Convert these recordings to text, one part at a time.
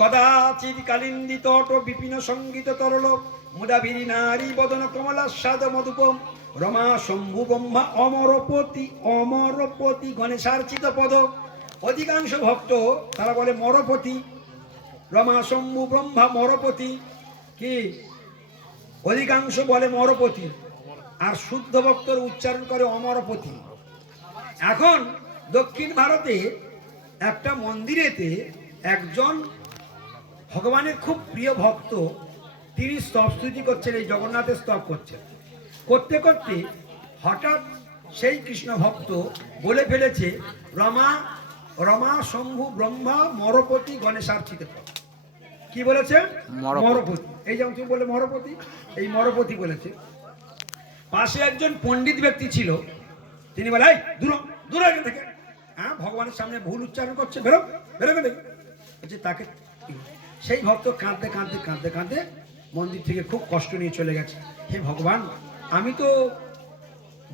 কদাচিৎ কালিন্দিত অট বিপিন সংগীত তরল, মুদাভিরি নারী বদন কমলাস্বাদ মধুপম, রমা শম্ভু ব্রহ্মা অমরপতি অমরপতি গণেশার্চিত পদ। অধিকাংশ ভক্ত তারা বলে মরপতি, রমা শম্ভু ব্রহ্মা মরপতি, কি? অধিকাংশ বলে মরপতি, আর শুদ্ধ ভক্তর উচ্চারণ করে অমরপতি। এখন দক্ষিণ ভারতে একটা মন্দিরেতে একজন ভগবানের খুব প্রিয় ভক্ত তিনি স্তব স্তুতি করছেন এই জগন্নাথের স্তব করছেন। করতে করতে হঠাৎ সেই কৃষ্ণ ভক্ত বলে ফেলেছে রমা রমা শম্ভু ব্রহ্মা মরপতি গণেশার্চিত কর। কি বলেছে? মরপতি। এই যেমন তুমি বলে মরপতি এই মরপতি বলেছে। পাশে একজন পণ্ডিত ব্যক্তি ছিল তিনি বলে এই দূর দূর থেকে। হ্যাঁ ভগবানের সামনে ভুল উচ্চারণ করছে বেরো বেরো বেরো বলছে তাকে সেই ভক্ত কাঁদতে কাঁদতে কাঁদতে কাঁদতে মন্দির থেকে খুব কষ্ট নিয়ে চলে গেছে। হে ভগবান, আমি তো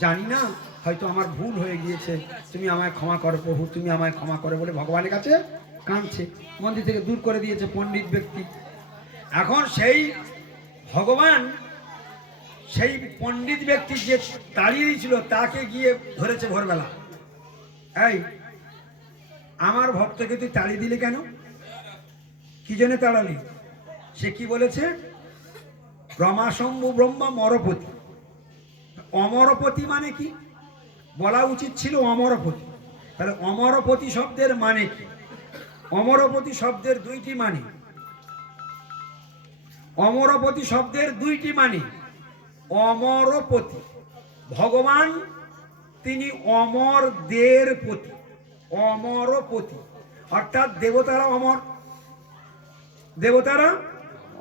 জানি না, হয়তো আমার ভুল হয়ে গিয়েছে। তুমি আমায় ক্ষমা করো প্রভু, তুমি আমায় ক্ষমা করো বলে ভগবানের কাছে কাঁদছে। মন্দির থেকে দূর করে দিয়েছে পণ্ডিত ব্যক্তি। এখন সেই ভগবান, সেই পণ্ডিত ব্যক্তি যে তাড়িয়ে দিয়েছিল তাকে গিয়ে ধরেছে ভোরবেলা। এই, আমার ভক্তকে তুই তাড়িয়ে দিলি কেন? কি জন্য তাড়ালি? সে কি বলেছে? রমাশম্ভু ব্রহ্মা মরপতি অমরপতি মানে কি? বলা উচিত ছিল অমরপতি। তাহলে অমরপতি শব্দের মানে কি? অমরপতি শব্দের দুইটি মানে। অমরপতি শব্দের দুইটি মানে অমরপতি। ভগবান, তিনি অমরদের পতি। অমরপতি। অর্থাৎ দেবতারা অমর। দেবতারা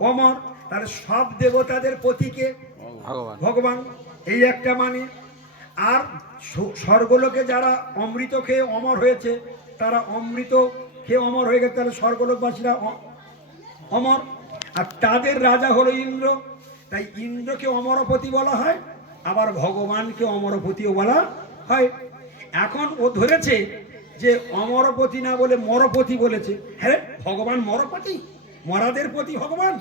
অমর তাহলে সব দেবতাদের পতিকে ভগবান। ভগবান এই একটা মানে। আর স্বর্গলোকে যারা অমৃত খেয়ে অমর হয়েছে তারা অমৃত খেয়ে অমর হয়ে গেছে তাহলে স্বর্গলোকবাসীরা অমর। আর তাদের রাজা হলো ইন্দ্র তাই ইন্দ্রকে অমরপতি বলা হয় আবার ভগবানকে অমরপতিও বলা হয়। এখন ও ধরেছে যে অমরপতি না বলে মরপতি বলেছে। হ্যাঁ ভগবান মরপতি? মরাদের প্রতি ভগবান।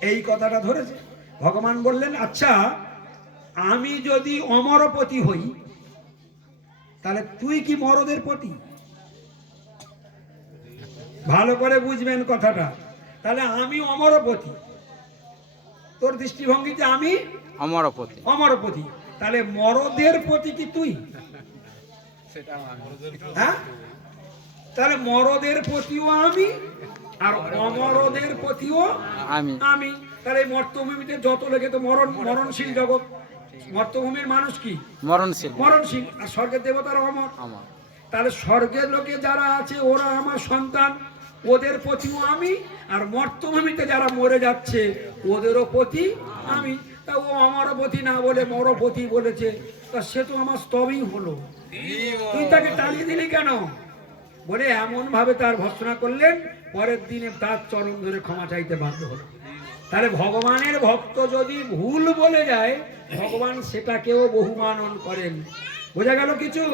এই কথাটা ধরেছে। ভগবান বললেন আচ্ছা আমি যদি অমরপতি হই তাহলে তুই কি মরদের প্রতি ভালো করে বুঝবেন কথাটা। তাহলে আমি অমরপতি তোর দৃষ্টিভঙ্গিতে আমি অমরপতি অমরপতি তাহলে মরদের প্রতি কি তুই? হ্যাঁ? তাহলে মরদের প্রতিও আমি আর অমরদের প্রতিও আমি। আমি। তাহলে মর্তভূমিতে যত লেগে তো মরণ মরণশীল জগৎ মর্তভূমির মানুষ কি? মরণশীল। মরণশীল। আর স্বর্গের দেবতারা অমর। আমার তাহলে স্বর্গের লোকে যারা আছে ওরা আমার সন্তান ওদের প্রতিও আমি আর মর্তভূমিতে যারা মরে যাচ্ছে ওদেরও প্রতি আমি। তা ও আমার প্রতি না বলে মরপতি বলেছে তা সে তো আমার স্তবই হলো। তুই তাকে টালিয়ে দিলি কেন? বলে এমন ভাবে তার ভর্সনা করলেন পরের দিনে তার চরণ ধরে ক্ষমা চাইতে বাধ্য হলো। তাহলে ভগবানের ভক্ত যদি ভুল বলে যায় ভগবান সেটাকেও বহুমানন করেন। বোঝা গেল কিছু?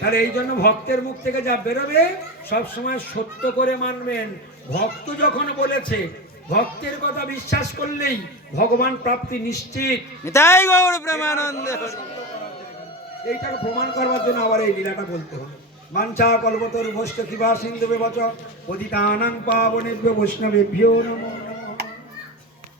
তাহলে এই জন্য ভক্তের মুখ থেকে যা বেরোবে সব সময় সত্য করে মানবেন। ভক্ত যখন বলেছে ভক্তের কথা বিশ্বাস করলেই ভগবান প্রাপ্তি নিশ্চিত। এইটাকে প্রমাণ করবার জন্য আবার এই লীলাটা বলতে হবে। বাঞ্ছা কল্পতরু ভস্ত কিবা সিন্ধু বিবচ পতিতানাং পাবনেভ্য বৈষ্ণবেভ্যো নমো।